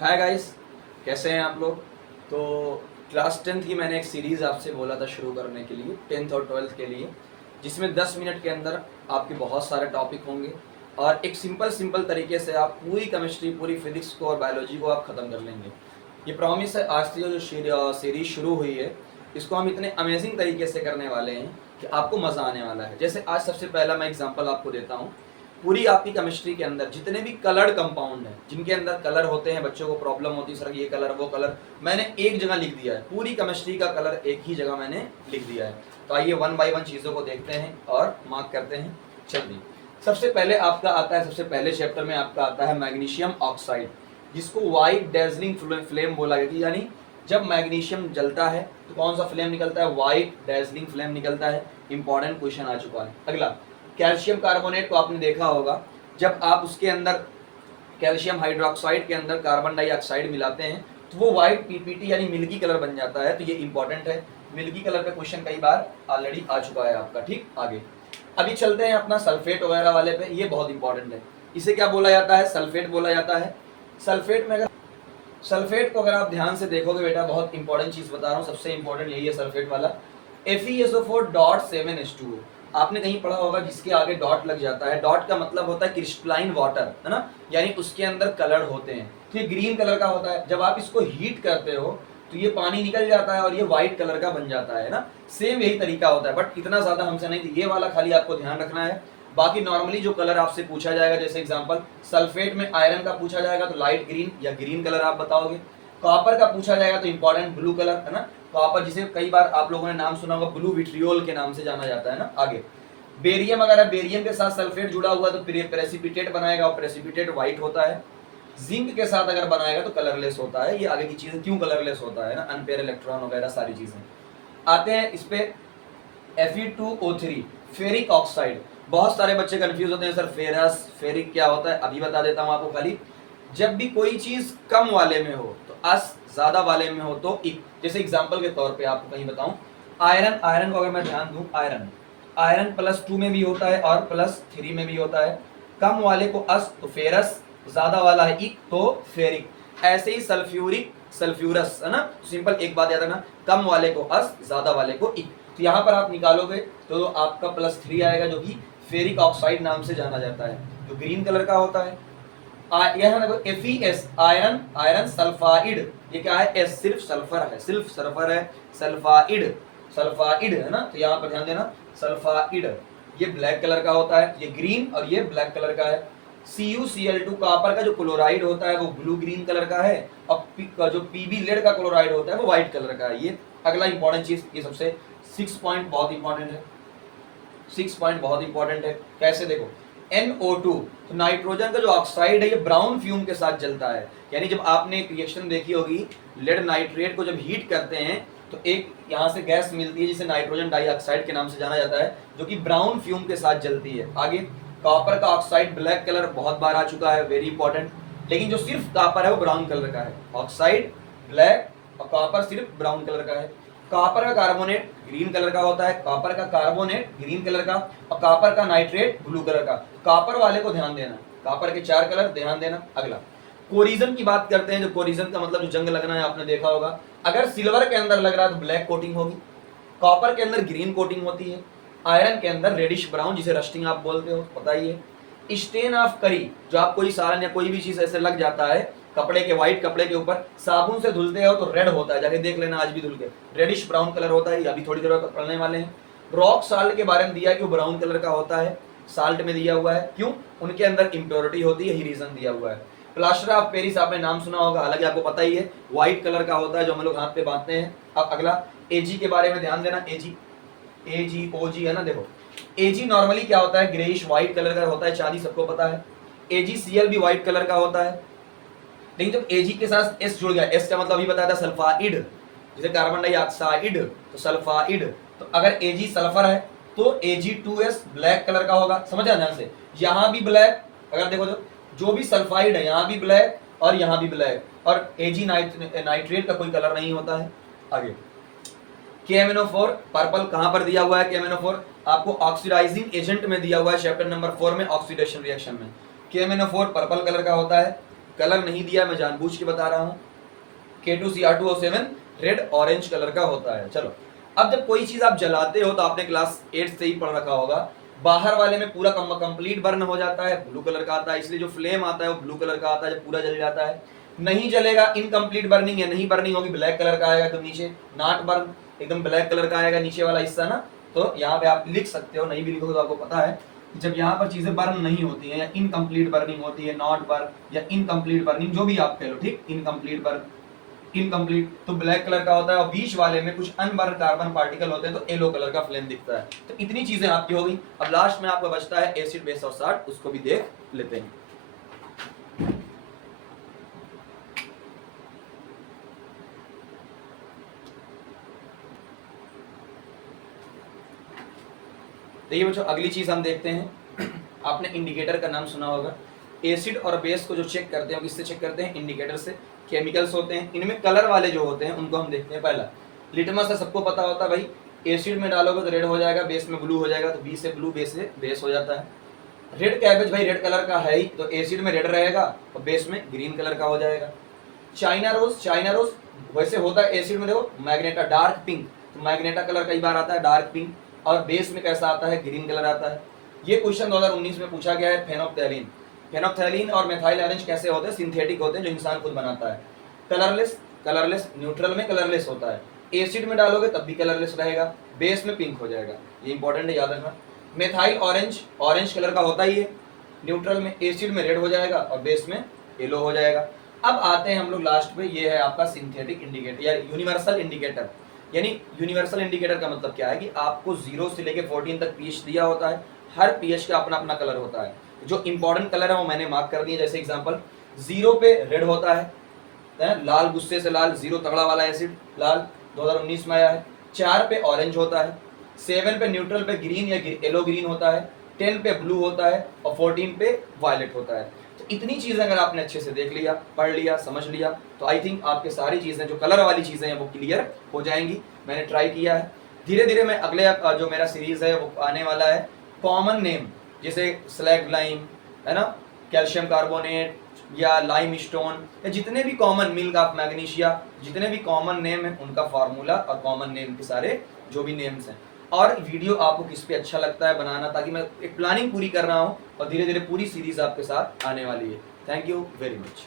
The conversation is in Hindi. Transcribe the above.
हाय गाइस, कैसे हैं आप लोग। तो क्लास 10th की मैंने एक सीरीज़ आपसे बोला था शुरू करने के लिए, 10th और 12th के लिए, जिसमें 10 मिनट के अंदर आपके बहुत सारे टॉपिक होंगे और एक सिंपल तरीके से आप पूरी केमिस्ट्री, पूरी फिजिक्स को और बायोलॉजी को आप ख़त्म कर लेंगे। ये प्रॉमिस है। आज से जो सीरीज़ शुरू हुई है, इसको हम इतने अमेजिंग तरीके से करने वाले हैं कि आपको मज़ा आने वाला है। जैसे आज सबसे पहला मैं एग्जांपल आपको देता हूँ। पूरी आपकी केमिस्ट्री के अंदर जितने भी कलर्ड कंपाउंड हैं, जिनके अंदर कलर होते हैं, बच्चों को प्रॉब्लम होती है सर ये कलर वो कलर, मैंने एक जगह लिख दिया है। पूरी केमिस्ट्री का कलर एक ही जगह मैंने लिख दिया है। तो आइए वन बाय वन चीज़ों को देखते हैं और मार्क करते हैं। चलिए, सबसे पहले आपका आता है, सबसे पहले चैप्टर में आपका आता है मैग्नीशियम ऑक्साइड, जिसको वाइट डेजलिंग फ्लेम बोला गया। यानी जब मैग्नीशियम जलता है तो कौन सा फ्लेम निकलता है? वाइट डेजलिंग फ्लेम निकलता है। इंपॉर्टेंट क्वेश्चन आ चुका है। अगला, कैल्शियम कार्बोनेट को आपने देखा होगा, जब आप उसके अंदर कैल्शियम हाइड्रोक्साइड के अंदर कार्बन डाइऑक्साइड मिलाते हैं तो वो वाइट पीपीटी यानी मिल्की कलर बन जाता है। तो ये इंपॉर्टेंट है। मिल्की कलर पे क्वेश्चन कई बार ऑलरेडी आ चुका है आपका। ठीक, आगे अभी चलते हैं अपना सल्फेट वगैरह वाले पे। ये बहुत इंपॉर्टेंट है। इसे क्या बोला जाता है? सल्फेट बोला जाता है। सल्फेट में सल्फेट को अगर आप ध्यान से देखोगे बेटा, बहुत इंपॉर्टेंट चीज बता रहा हूँ, सबसे इंपॉर्टेंट यही है सल्फेट वाला। FeSO4.7H2O आपने कहीं पढ़ा होगा, जिसके आगे डॉट लग जाता है। डॉट का मतलब होता है क्रिस्टलाइन वाटर, है ना, यानी उसके अंदर कलर होते हैं। तो ये ग्रीन कलर का होता है। जब आप इसको हीट करते हो तो ये पानी निकल जाता है और ये व्हाइट कलर का बन जाता है ना। सेम यही तरीका होता है, बट इतना ज्यादा हमसे नहीं। ये वाला खाली आपको ध्यान रखना है। बाकी नॉर्मली जो कलर आपसे पूछा जाएगा, जैसे एग्जांपल सल्फेट में आयरन का पूछा जाएगा तो लाइट ग्रीन या ग्रीन कलर आप बताओगे। कॉपर का पूछा जाएगा तो इंपॉर्टेंट ब्लू कलर, है ना। कॉपर जिसे कई बार आप लोगों ने नाम सुना होगा, ब्लू विट्रियोल के नाम से जाना जाता है ना। आगे बेरियम, अगर बेरियम के साथ सल्फेट जुड़ा हुआ तो प्रेसिपिटेट बनाएगा और प्रेसिपिटेट व्हाइट होता है। जिंक के साथ अगर बनाएगा तो कलरलेस होता है। ये आगे की चीजें क्यों कलरलेस होता है ना, अनपेयर इलेक्ट्रॉन वगैरह सारी चीजें आते हैं इस पे। Fe2O3 ferric oxide. बहुत सारे बच्चे कंफ्यूज होते हैं, सर फेरस फेरिक क्या होता है? अभी बता देता हूं आपको। खाली जब भी कोई चीज कम वाले में हो तो अस, ज्यादा वाले में हो तो इक। जैसे एग्जांपल के तौर पे आपको कहीं बताऊं, आयरन, आयरन को अगर मैं ध्यान दूं, आयरन आयरन +2 में भी होता है और +3 में भी होता है। कम वाले को अस तो फेरस, ज्यादा वाला है इक तो फेरिक। ऐसे ही सल्फ्यूरिक, सल्फ्यूरस, है ना। सिंपल एक बात याद रखना, कम वाले को अस, ज्यादा वाले को इक। तो यहाँ पर आप निकालोगे तो आपका +3 आएगा, जो कि फेरिक ऑक्साइड नाम से जाना जाता है, जो ग्रीन कलर का होता है। यहाँ देखो FeS, आयरन, आयरन सल्फाइड। ये क्या है? एस सिर्फ सल्फर है, सिर्फ सल्फर है। सल्फाइड, सल्फाइड, है ना। तो यहाँ पर ध्यान देना, सल्फाइड ये ब्लैक कलर का होता है, ये ग्रीन और ये ब्लैक कलर का है। CuCl2 कॉपर का जो क्लोराइड होता है वो ब्लू ग्रीन कलर का है, और जो Pb लेड का क्लोराइड होता है वो व्हाइट कलर का है। ये अगला इंपॉर्टेंट चीज, ये सबसे 6 पॉइंट बहुत इंपॉर्टेंट है। 6 पॉइंट बहुत इंपॉर्टेंट है। कैसे? देखो, NO2 तो नाइट्रोजन का जो ऑक्साइड है ये ब्राउन फ्यूम के साथ जलता है। यानी जब आपने एक रिएक्शन देखी होगी, लेड नाइट्रेट को जब हीट करते हैं तो एक यहाँ से गैस मिलती है जिसे नाइट्रोजन डाइऑक्साइड के नाम से जाना जाता है, जो कि ब्राउन फ्यूम के साथ जलती है। आगे कॉपर का ऑक्साइड ब्लैक कलर बहुत बार आ चुका है, वेरी इंपॉर्टेंट। लेकिन जो सिर्फ कॉपर है वो ब्राउन कलर का है। ऑक्साइड ब्लैक और कॉपर सिर्फ ब्राउन कलर का है। कॉपर का कार्बोनेट ग्रीन कलर का होता है, कॉपर का कार्बोनेट ग्रीन कलर का, और कॉपर का नाइट्रेट ब्लू कलर का। कॉपर वाले को ध्यान देना, कॉपर के 4 कलर ध्यान देना। अगला कोरिजन की बात करते हैं। जो कोरिजन का मतलब जो जंग लगना है, आपने देखा होगा। अगर सिल्वर के अंदर लग रहा है तो ब्लैक कोटिंग होगी, कॉपर के अंदर ग्रीन कोटिंग होती है, आयरन के अंदर रेडिश ब्राउन, जिसे रस्टिंग आप बोलते हो, पता ही है। स्टेन ऑफ करी, जो आप कोई सालन या कोई भी चीज ऐसे लग जाता है कपड़े के, व्हाइट कपड़े के ऊपर, साबुन से धुलते हो तो रेड होता है, जाके देख लेना आज भी धुल के, रेडिश ब्राउन कलर होता है। अभी थोड़ी देर बाद पढ़ने वाले हैं। रॉक साल्ट के बारे में दिया है कि वो ब्राउन कलर का होता है, साल्ट में दिया हुआ है। क्यों? उनके अंदर इम्प्योरिटी होती है, यही रीजन दिया हुआ है। प्लास्टर ऑफ पेरिस आपने नाम सुना होगा, हालांकि आपको पता ही है, व्हाइट कलर का होता है, जो हम लोग हाथ पे बांधते हैं। अब अगला Ag के बारे में ध्यान देना। AgOg है ना। देखो Ag नॉर्मली क्या होता है? ग्रेइश व्हाइट कलर का होता है, चांदी, सबको पता है। AgCl भी व्हाइट कलर का होता है। लेकिन जब Ag के साथ S जुड़ गया, S का मतलब अभी बताया था सल्फाइड, जैसे कार्बन डाइऑक्साइड तो सल्फाइड। तो अगर Ag सल्फर है तो Ag2S ब्लैक कलर का होगा। समझा ध्यान से, यहाँ भी ब्लैक, अगर देखो जो भी सल्फाइड है यहाँ भी ब्लैक और यहाँ भी ब्लैक, और Ag नाइट्रेट का कोई कलर नहीं होता है। आगे KMnO4 पर्पल कहां पर दिया हुआ है? KMnO4 आपको ऑक्सीडाइजिंग एजेंट में दिया हुआ है, चैप्टर नंबर 4 में, ऑक्सीडेशन रिएक्शन में। KMnO4 पर्पल कलर का होता है। कलर नहीं दिया, मैं जानबूझ के बता रहा हूँ। K2Cr2O7 रेड ऑरेंज कलर का होता है। चलो, अब जब कोई चीज आप जलाते हो तो आपने क्लास 8 से ही पढ़ रखा होगा, बाहर वाले में पूरा कंप्लीट बर्न हो जाता है, ब्लू कलर का आता है, इसलिए जो फ्लेम आता है वो ब्लू कलर का आता है जब पूरा जल जाता है। नहीं जलेगा, इनकम्प्लीट बर्निंग या नहीं बर्निंग होगी, ब्लैक कलर का आएगा एकदम नीचे, नॉट बर्न एकदम ब्लैक कलर का आएगा नीचे वाला हिस्सा ना। तो यहाँ पे आप लिख सकते हो, नहीं भी लिखोगे तो आपको पता है कि जब यहाँ पर चीजें बर्न नहीं होती है या इनकम्प्लीट बर्निंग होती है, नॉट बर्न या इनकम्प्लीट बर्निंग, जो भी आप कह लो, ठीक, इनकम्प्लीट बर्न, इनकम्प्लीट, तो ब्लैक कलर का होता है, और बीच वाले में कुछ अनबर्न कार्बन पार्टिकल होते हैं तो येलो कलर का फ्लेम दिखता है। तो इतनी चीजें आपकी हो गई। अब लास्ट में आपका बचता है एसिड, बेस और सॉल्ट, उसको भी देख लेते हैं। देखिए बच्चों, अगली चीज हम देखते हैं। आपने इंडिकेटर का नाम सुना होगा। एसिड और बेस को जो चेक करते हैं, किससे चेक करते हैं? इंडिकेटर से। केमिकल्स होते हैं, इनमें कलर वाले जो होते हैं उनको हम देखते हैं। पहला लिटमस है, सबको पता होता है भाई, एसिड में डालोगे तो रेड हो जाएगा, बेस में ब्लू हो जाएगा, तो बी से ब्लू, बेस से बेस हो जाता है। रेड कैबेज भाई रेड कलर का है ही, तो एसिड में रेड रहेगा और बेस में ग्रीन कलर का हो जाएगा। चाइना रोज, चाइना रोज वैसे होता है एसिड में, देखो मैग्नेटा डार्क पिंक, तो मैग्नेटा कलर कई बार आता है डार्क पिंक, और बेस में कैसा आता है? ग्रीन कलर आता है। ये क्वेश्चन 2019 में पूछा गया है। फेनोप्थैलीन, फेनोप्थैलीन और मेथाइल ऑरेंज कैसे होते हैं? सिंथेटिक होते हैं, जो इंसान खुद बनाता है। कलरलेस, कलरलेस न्यूट्रल में कलरलेस होता है, एसिड में डालोगे तब भी कलरलेस रहेगा, बेस में पिंक हो जाएगा। ये इंपॉर्टेंट है, याद रखना। मेथाइल ऑरेंज ऑरेंज कलर का होता ही है, न्यूट्रल में, एसिड में रेड हो जाएगा और बेस में येलो हो जाएगा। अब आते हैं हम लोग लास्ट पे, ये है आपका सिंथेटिक इंडिकेटर या यूनिवर्सल इंडिकेटर। यानी यूनिवर्सल इंडिकेटर का मतलब क्या है कि आपको 0 से लेके 14 तक पीएच दिया होता है, हर पीएच का अपना अपना कलर होता है। जो इंपॉर्टेंट कलर है वो मैंने मार्क कर दिए, जैसे एग्जांपल 0 पे रेड होता है, लाल गुस्से से लाल, 0 तगड़ा वाला एसिड लाल 2019 में आया है। 4 पे ऑरेंज होता है, 7 पे न्यूट्रल पे ग्रीन या येलो ग्रीन होता है, 10 पे ब्लू होता है और 14 पे वायलेट होता है। तो इतनी चीजें अगर आपने अच्छे से देख लिया, पढ़ लिया, समझ लिया, तो आई थिंक आपके सारी चीजें जो कलर वाली चीजें हैं वो क्लियर हो जाएंगी। मैंने ट्राई किया है। धीरे धीरे मैं अगले जो मेरा सीरीज है वो आने वाला है कॉमन नेम, जैसे स्लैग लाइम है ना, कैल्शियम कार्बोनेट या लाइम स्टोन, या जितने भी कॉमन, मिल्क ऑफ मैग्नीशिया, जितने भी कॉमन नेम है उनका फार्मूला और कॉमन नेम के सारे जो भी नेम्स हैं। और वीडियो आपको किस पे अच्छा लगता है बनाना, ताकि मैं एक प्लानिंग पूरी कर रहा हूँ और धीरे धीरे पूरी सीरीज आपके साथ आने वाली है। Thank you very much.